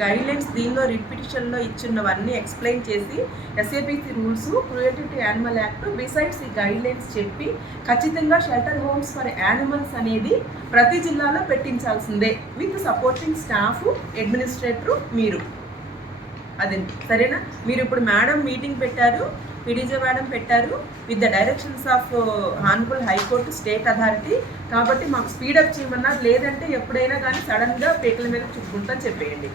Guidelines దీనిలో రిపిటిషన్లో ఇచ్చినవన్నీ explain చేసి SABC rules cruelty to animal act besides ఈ గైడ్లైన్స్ చెప్పి ఖచ్చితంగా షెల్టర్ హోమ్స్ ఫర్ యానిమల్స్ అనేది ప్రతి జిల్లాలో పెట్టించాల్సిందే. విత్ సపోర్టింగ్ స్టాఫ్ అడ్మినిస్ట్రేటర్ మీరు. అదే సరేనా? మీరు ఇప్పుడు మేడం మీటింగ్ పెట్టారు. పీడీజే మేడం పెట్టారు with the directions of honourable high court state authority కాబట్టి మాకు స్పీడప్ చేయమన్నారు. లేదంటే ఎప్పుడైనా కానీ సడన్గా పీకల మీద చుట్టుకుంటా చెప్పేయండి.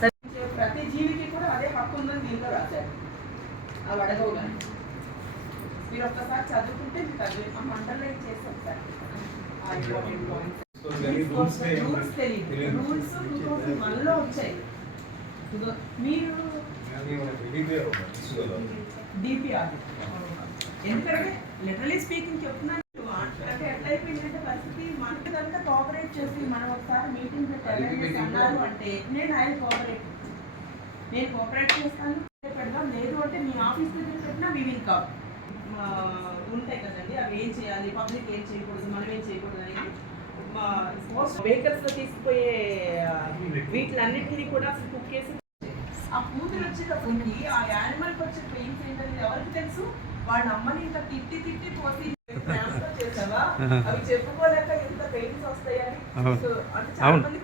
సరే ప్రతి జీవికి కూడా అదే హక్కు ఉందని దీంట్లో రాశారు. అవి మీరు ఒక్కసారి చదువుకుంటే మీకు అది అండర్లైన్ చేస్తాం సార్? ఆ important points. రూల్స్ తెలియదు. రూల్స్ టూ థౌసండ్ వన్లో వచ్చాయి. మీరు డిపిఆర్ ఎందుకంటే లిటరలీ స్పీకింగ్ చెప్తున్నాను అంటే ఎట్లా అయిపోయిందంటే పరిస్థితి మనకి అంతా కోఆపరేట్ చేసి మనం ఒకసారి మీటింగ్ పెట్టి అన్నారు అంటే నేను ఆయన కోఆపరేట్ నేను కోఆపరేట్ చేస్తాను పెడదాం. లేదు అంటే మీ ఆఫీస్ దగ్గర పెట్టినా వి విల్ కమ్ ఉంటాయి కదండి అవి ఏం చేయాలి? పబ్లిక్ ఏం చేయకూడదు? మనం ఏం చేయకూడదు అనేది వెహికల్స్లో తీసుకుపోయే వీటిలన్నిటిని కూడా కుక్ చేసి ఆ కూతురు వచ్చేటప్పటికి ఆ యానిమల్కి వచ్చే పెయిన్స్ ఏంటనేది ఎవరికి తెలుసు? వాళ్ళ అమ్మని ఇంకా తిట్టి తిట్టి పోసి చేసావా? అవి చెప్పుకోలేక ఎంత పెయిన్స్ వస్తాయని సో అంటే చాలా అవును. మంది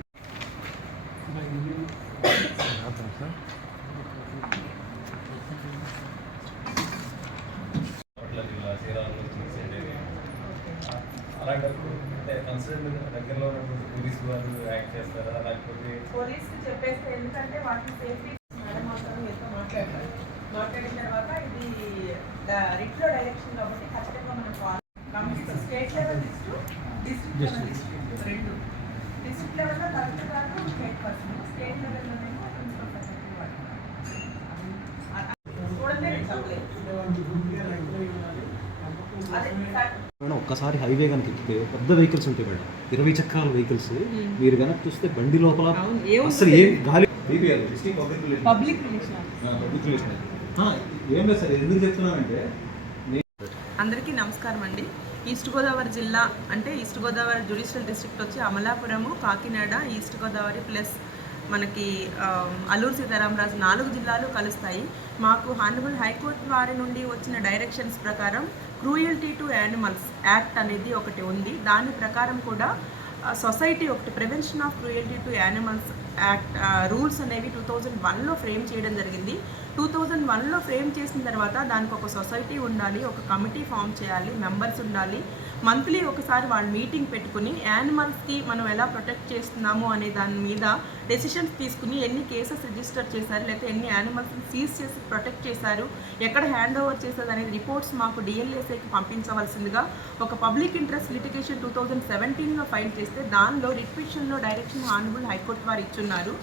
అలాంటప్పుడు అంటే కన్సర్న్ దగ్గరలో ఉన్నటువంటి పోలీసు వారు యాక్ట్ చేస్తారా? లేకపోతే పోలీస్కి చెప్పేస్తే ఎందుకంటే వాటి సేఫ్టీ మాట్లాడతారు మాట్లాడిన తర్వాత ఇది రిట్లో డైరెక్షన్ కాబట్టి ఖచ్చితంగా మనం state level list district level list రెండు. డిస్ట్రిక్ట్ లెవెల్లో కలెక్టర్ గారు స్టేట్ పర్సన్ స్టేట్ లెవెల్లోనేమో ప్రిన్సిపల్ సెక్రటరీ వాళ్ళు చూడండి నేను చెప్పలేదు. అదే సార్. మేడం ఒక్కసారి హైవే కనుక ఎక్కితే పెద్ద వెహికల్స్ ఉంటాయి మేడం. ఇరవై చక్రాల వెహికల్స్ మీరు కనుక చూస్తే బండి లోపల? అసలు ఏం గాలి పబ్లిక్ రిలేషన్. Public relation. ఏం లేదు సార్ ఎందుకు చెప్తున్నానంటే అందరికీ నమస్కారం అండి. ఈస్ట్ గోదావరి జిల్లా అంటే ఈస్ట్ గోదావరి జ్యుడిషియల్ డిస్ట్రిక్ట్ వచ్చి అమలాపురము కాకినాడ ఈస్ట్ గోదావరి ప్లస్ మనకి ఆ, అల్లూరు సీతారామరాజు నాలుగు జిల్లాలు కలుస్తాయి. మాకు హానరబుల్ హైకోర్టు వారి నుండి వచ్చిన డైరెక్షన్స్ ప్రకారం క్రూయల్టీ టు యానిమల్స్ యాక్ట్ అనేది ఒకటి ఉంది. దాని ప్రకారం కూడా సొసైటీ ఒకటి prevention of cruelty to animals act rules అనేవి టూ థౌజండ్ వన్లో ఫ్రేమ్ చేయడం జరిగింది. టూ థౌజండ్ వన్లో ఫ్రేమ్ చేసిన తర్వాత దానికి ఒక సొసైటీ ఉండాలి ఒక కమిటీ ఫామ్ చేయాలి మెంబర్స్ ఉండాలి. మంత్లీ ఒకసారి వాళ్ళు మీటింగ్ పెట్టుకుని యానిమల్స్కి మనం ఎలా ప్రొటెక్ట్ చేస్తున్నాము అనే దాని మీద డెసిషన్స్ తీసుకుని ఎన్ని కేసెస్ రిజిస్టర్ చేశారు లేకపోతే ఎన్ని యానిమల్స్ని సీజ్ చేసి ప్రొటెక్ట్ చేశారు ఎక్కడ హ్యాండ్ ఓవర్ చేశారు అనేది రిపోర్ట్స్ మాకు డిఎల్ఏసీకి పంపించవలసిందిగా ఒక public interest litigation two thousand సెవెంటీన్లో ఫైల్ చేస్తే దానిలో రిట్విషన్లో డైరెక్షన్ ఆనరబుల్ హైకోర్టు వారు ఇచ్చున్నారు.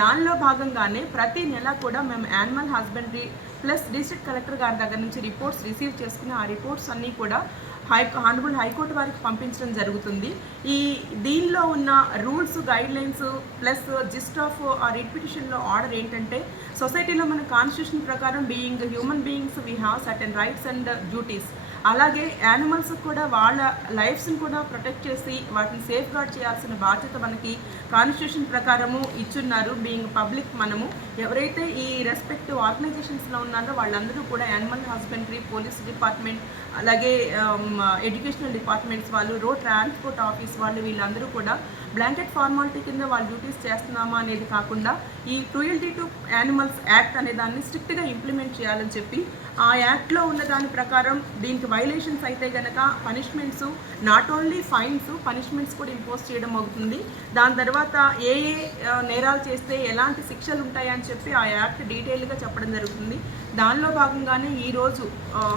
దానిలో భాగంగానే ప్రతి నెల కూడా మేము animal husbandry plus district collector గారి దగ్గర నుంచి రిపోర్ట్స్ రిసీవ్ చేసుకుని ఆ రిపోర్ట్స్ అన్నీ కూడా హై హానరబుల్ హైకోర్టు వారికి పంపించడం జరుగుతుంది. ఈ దీనిలో ఉన్న rules guidelines plus gist of ఆ రిపిటిషన్లో ఆర్డర్ ఏంటంటే సొసైటీలో మన కాన్స్టిట్యూషన్ ప్రకారం being human beings we have certain rights and duties. అలాగే యానిమల్స్ కూడా వాళ్ళ లైఫ్స్ని కూడా ప్రొటెక్ట్ చేసి వాటిని సేఫ్ గార్డ్ చేయాల్సిన బాధ్యత మనకి కాన్స్టిట్యూషన్ ప్రకారము ఇచ్చున్నారు. బీయింగ్ పబ్లిక్ మనము. ఎవరైతే ఈ రెస్పెక్టివ్ ఆర్గనైజేషన్స్లో ఉన్నారో వాళ్ళందరూ కూడా యానిమల్ హస్బెండరీ పోలీస్ డిపార్ట్మెంట్ అలాగే um, ఎడ్యుకేషనల్ డిపార్ట్మెంట్స్ వాళ్ళు రోడ్ ట్రాన్స్పోర్ట్ ఆఫీస్ వాళ్ళు వీళ్ళందరూ కూడా బ్లాంకెట్ ఫార్మాలిటీ కింద వాళ్ళు డ్యూటీస్ చేస్తున్నామా అనేది కాకుండా ఈ క్రూయల్టీ టు యానిమల్స్ యాక్ట్ అనే దాన్ని స్ట్రిక్ట్గా ఇంప్లిమెంట్ చేయాలని చెప్పి ఆ యాక్ట్లో ఉన్న దాని ప్రకారం దీనికి వైలేషన్స్ అయితే గనక punishments not only fines punishments కూడా ఇంపోజ్ చేయడం అవుతుంది. దాని తర్వాత ఏ ఏ నేరాలు చేస్తే ఎలాంటి శిక్షలు ఉంటాయని చెప్పి ఆ యాక్ట్ డీటెయిల్గా చెప్పడం జరుగుతుంది. దానిలో భాగంగానే ఈరోజు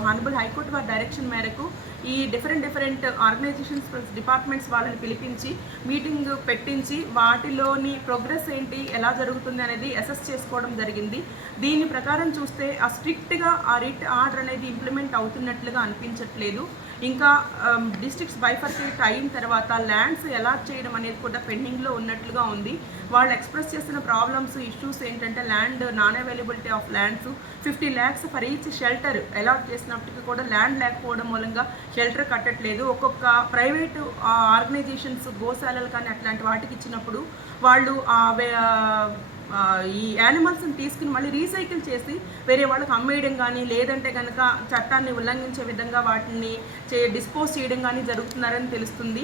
హానబుల్ హైకోర్టు వారి డైరెక్షన్ మేరకు ఈ different different organisations plus departments వాళ్ళని పిలిపించి మీటింగ్ పెట్టించి వాటిలోని ప్రోగ్రెస్ ఏంటి ఎలా జరుగుతుంది అనేది అసెస్ చేసుకోవడం జరిగింది. దీని ప్రకారం చూస్తే ఆ స్ట్రిక్ట్గా ఆ రిట్ ఆర్డర్ అనేది ఇంప్లిమెంట్ అవుతున్నట్లుగా అనిపించట్లేదు. ఇంకా um, డిస్ట్రిక్ట్స్ బైఫర్కేట్ అయిన తర్వాత ల్యాండ్స్ ఎలా చేయడం అనేది కూడా పెండింగ్లో ఉన్నట్లుగా ఉంది. వాళ్ళు ఎక్స్ప్రెస్ చేస్తున్న ప్రాబ్లమ్స్ ఇష్యూస్ ఏంటంటే land non availability of lands fifty lakhs for each shelter allot చేసినప్పటికీ కూడా ల్యాండ్ లేకపోవడం మూలంగా షెల్టర్ కట్టట్లేదు. ఒక్కొక్క ప్రైవేటు ఆర్గనైజేషన్స్ uh, గోశాలలు కానీ అట్లాంటి వాటికి ఇచ్చినప్పుడు వాళ్ళు uh, ఈ యానిమల్స్ని తీసుకుని మళ్ళీ రీసైకిల్ చేసి వేరే వాళ్ళకి అమ్మేయడం కానీ లేదంటే కనుక చట్టాన్ని ఉల్లంఘించే విధంగా వాటిని చే డిస్పోజ్ చేయడం కానీ జరుగుతున్నారని తెలుస్తుంది.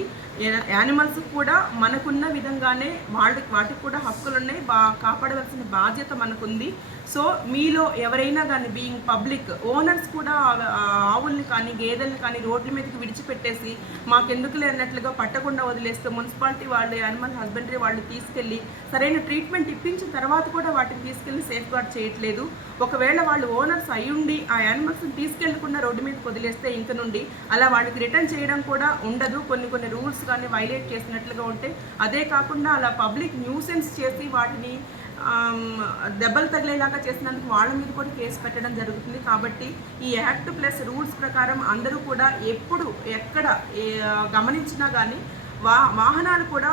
యానిమల్స్ కూడా మనకున్న విధంగానే వాళ్ళకి వాటికి కూడా హక్కులు ఉన్నాయి బా కాపాడవలసిన బాధ్యత మనకుంది. సో మీలో ఎవరైనా దాన్ని బీయింగ్ పబ్లిక్ ఓనర్స్ కూడా ఆవుల్ని కానీ గేదెల్ని కానీ రోడ్ల మీదకి విడిచిపెట్టేసి మాకెందుకులే అన్నట్లుగా పట్టకుండా వదిలేస్తే మున్సిపాలిటీ వాళ్ళు యానిమల్ హస్బెండరీ వాళ్ళు తీసుకెళ్ళి సరైన ట్రీట్మెంట్ ఇప్పించిన తర్వాత కూడా వాటిని తీసుకెళ్ళి సేఫ్ గార్డ్ చేయట్లేదు. ఒకవేళ వాళ్ళు ఓనర్స్ అయ్యుండి ఆ యానిమల్స్ని తీసుకెళ్ళకుండా రోడ్డు మీదకి వదిలేస్తే ఇంక నుండి అలా వాళ్ళకి రిటర్న్ చేయడం కూడా ఉండదు. కొన్ని కొన్ని రూల్స్ కానీ వైలేట్ చేసినట్లుగా ఉంటే అదే కాకుండా అలా పబ్లిక్ న్యూసెన్స్ చేసి వాటిని దెబ్బలు తగిలేలాగా చేసినందుకు వాళ్ళ మీద కూడా కేసు పెట్టడం జరుగుతుంది. కాబట్టి ఈ యాక్ట్ ప్లస్ రూల్స్ ప్రకారం అందరూ కూడా ఎప్పుడు ఎక్కడ గమనించినా కానీ వా వాహనాలు కూడా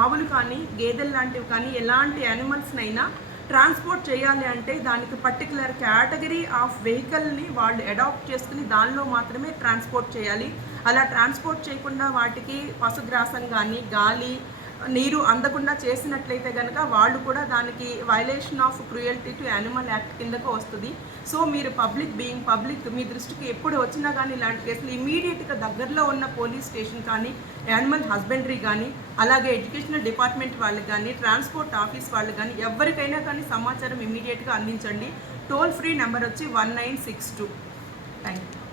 ఆవులు కానీ గేదెలు లాంటివి కానీ ఎలాంటి యానిమల్స్నైనా ట్రాన్స్పోర్ట్ చేయాలి అంటే దానికి పర్టికులర్ కేటగిరీ ఆఫ్ వెహికల్ని వాళ్ళు అడాప్ట్ చేసుకుని దానిలో మాత్రమే ట్రాన్స్పోర్ట్ చేయాలి. అలా ట్రాన్స్పోర్ట్ చేయకుండా వాటికి పశుగ్రాసం కానీ గాలి నీరు అందకుండా చేసినట్లయితే కనుక వాళ్ళు కూడా దానికి violation of cruelty to animal act కిందకు వస్తుంది. సో మీరు పబ్లిక్ బీయింగ్ పబ్లిక్ మీ దృష్టికి ఎప్పుడు వచ్చినా కానీ ఇలాంటి కేసులు ఇమీడియట్గా దగ్గరలో ఉన్న పోలీస్ స్టేషన్ కానీ యానిమల్ హస్బెండరీ కానీ అలాగే ఎడ్యుకేషనల్ డిపార్ట్మెంట్ వాళ్ళకి కానీ ట్రాన్స్పోర్ట్ ఆఫీస్ వాళ్ళు కానీ ఎవరికైనా కానీ సమాచారం ఇమీడియట్గా అందించండి. టోల్ ఫ్రీ నెంబర్ వచ్చి one nine six two thank you